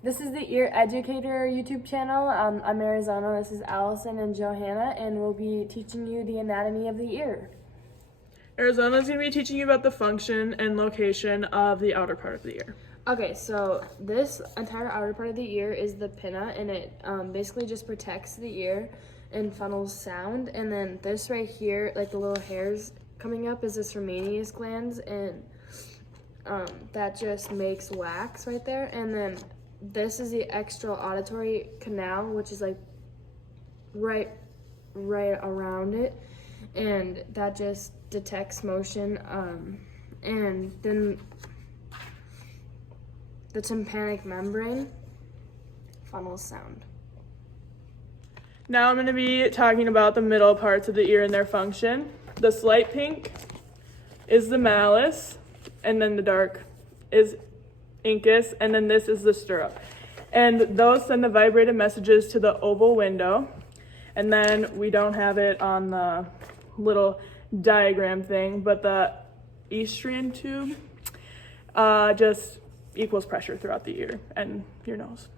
This is the Ear Educator YouTube channel. I'm Arizona. This is Allison and Johanna, and we'll be teaching you the anatomy of the ear. Arizona is going to be teaching you about the function and location of the outer part of the ear. Okay, so this entire outer part of the ear is the pinna, and it basically just protects the ear and funnels sound. And then this right here, like the little hairs coming up, is the Sirmanius glands, and that just makes wax right there. And then this is the extra auditory canal, which is like right around it, and that just detects motion. And then the tympanic membrane funnels sound. Now I'm going to be talking about the middle parts of the ear and their function. The slight pink is the malleus, and then the dark is incus, and then this is the stirrup. And those send the vibrated messages to the oval window, and then we don't have it on the little diagram thing, but the oestian tube just equals pressure throughout the ear and your nose.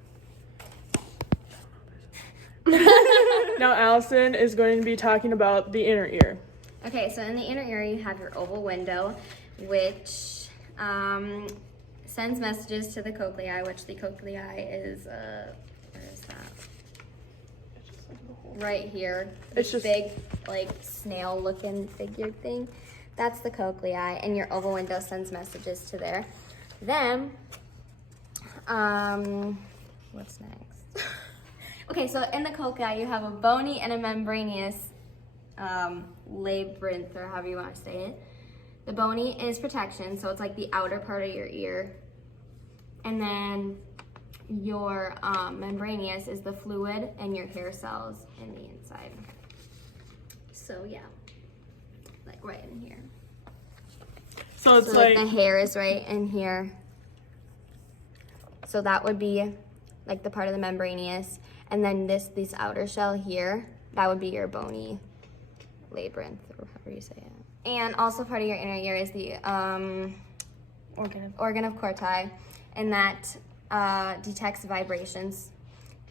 Now Allison is going to be talking about the inner ear. Okay, so in the inner ear you have your oval window, which sends messages to the cochlea, which the cochlea is, where is that? Right here. It's This just big, like, snail-looking figure thing. That's the cochlea, and your oval window sends messages to there. Then, what's next? Okay, so in the cochlea you have a bony and a membranous labyrinth, or however you want to say it. The bony is protection, so it's like the outer part of your ear. And then your membranous is the fluid and your hair cells in the inside. So yeah, like right in here. so it's So like the hair is right in here. So that would be like the part of the membranous. And then this outer shell here, that would be your bony labyrinth, or however you say it. And also part of your inner ear is the organ of Corti, and that detects vibrations.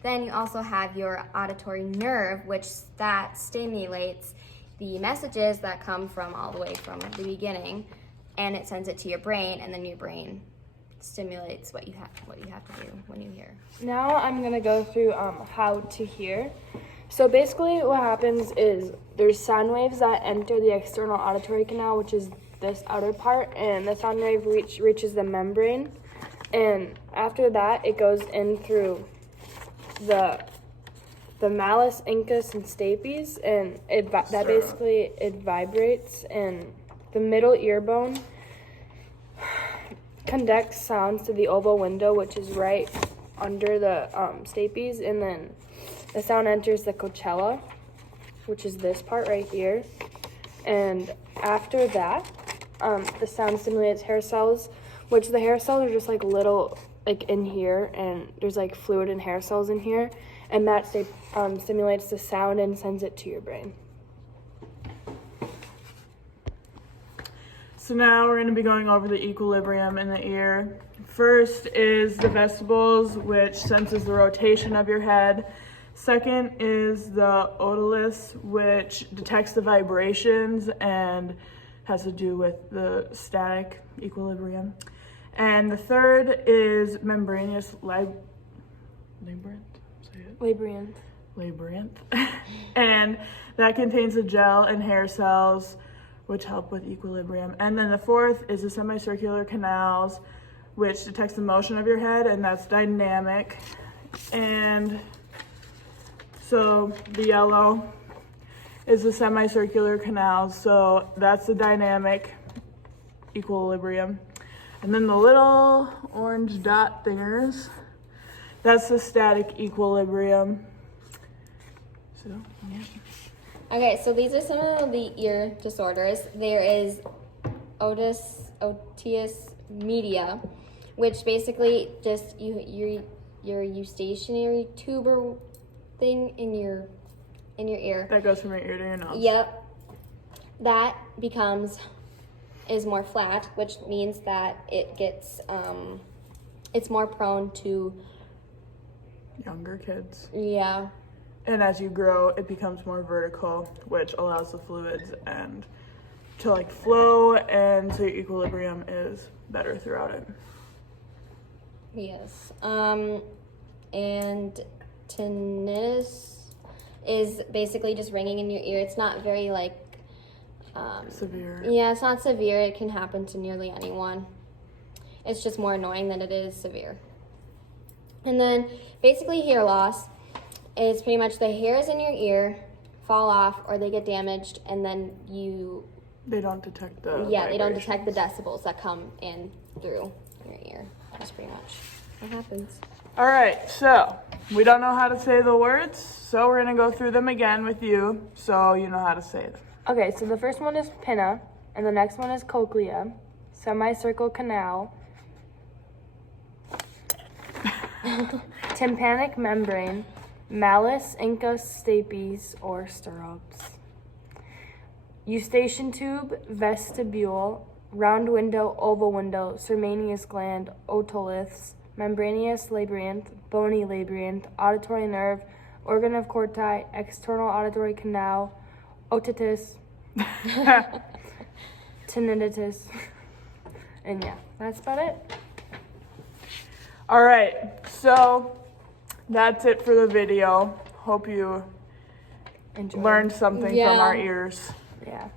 Then you also have your auditory nerve, which that stimulates the messages that come from all the way from the beginning, and it sends it to your brain, and then your brain stimulates what you have to do when you hear. Now I'm gonna go through how to hear. So basically what happens is there's sound waves that enter the external auditory canal, which is this outer part, and the sound wave reaches the membrane, and after that it goes in through the malleus, incus, and stapes, and it vibrates, and the middle ear bone conducts sounds to the oval window, which is right under the stapes, and then the sound enters the cochlear, which is this part right here. And after that, the sound stimulates hair cells, which the hair cells are just like little, like in here, and there's like fluid and hair cells in here, and that stimulates the sound and sends it to your brain. So now we're going to be going over the equilibrium in the ear. First is the vestibules, which senses the rotation of your head. Second is the otoliths, which detects the vibrations and has to do with the static equilibrium. And the third is membranous labyrinth. Say it. Labyrinth. And that contains the gel and hair cells, which help with equilibrium. And then the fourth is the semicircular canals, which detects the motion of your head, and that's dynamic. And so the yellow is the semicircular canals, so that's the dynamic equilibrium. And then the little orange dot thingers, that's the static equilibrium. So, yeah. Okay, so these are some of the ear disorders. There is otitis media, which basically just your eustachian tuber thing in your ear. That goes from your ear to your nose. Yep. That is more flat, which means that it gets it's more prone to younger kids. Yeah. And as you grow, it becomes more vertical, which allows the fluids and to like flow, and so your equilibrium is better throughout it. Yes. And tinnitus is basically just ringing in your ear. It's not very like Severe. Yeah, it's not severe. It can happen to nearly anyone. It's just more annoying than it is severe. And then basically hair loss is pretty much the hairs in your ear fall off or they get damaged, and then They don't detect the they don't detect the vibrations. decibels that come in through your ear. That's pretty much what happens. All right, so we don't know how to say the words, so we're gonna go through them again with you, so you know how to say them. Okay, so the first one is pinna, and the next one is cochlea, semicircle canal, tympanic membrane, malleus, inca, stapes, or stirrupes, eustachian tube, vestibule, round window, oval window, serraneous gland, otoliths, membranous labyrinth, bony labyrinth, auditory nerve, organ of corti, external auditory canal, otitis, tinnitus, and yeah, that's about it. All right, so that's it for the video. Hope you Enjoy. learned something Yeah. from our ears. Yeah.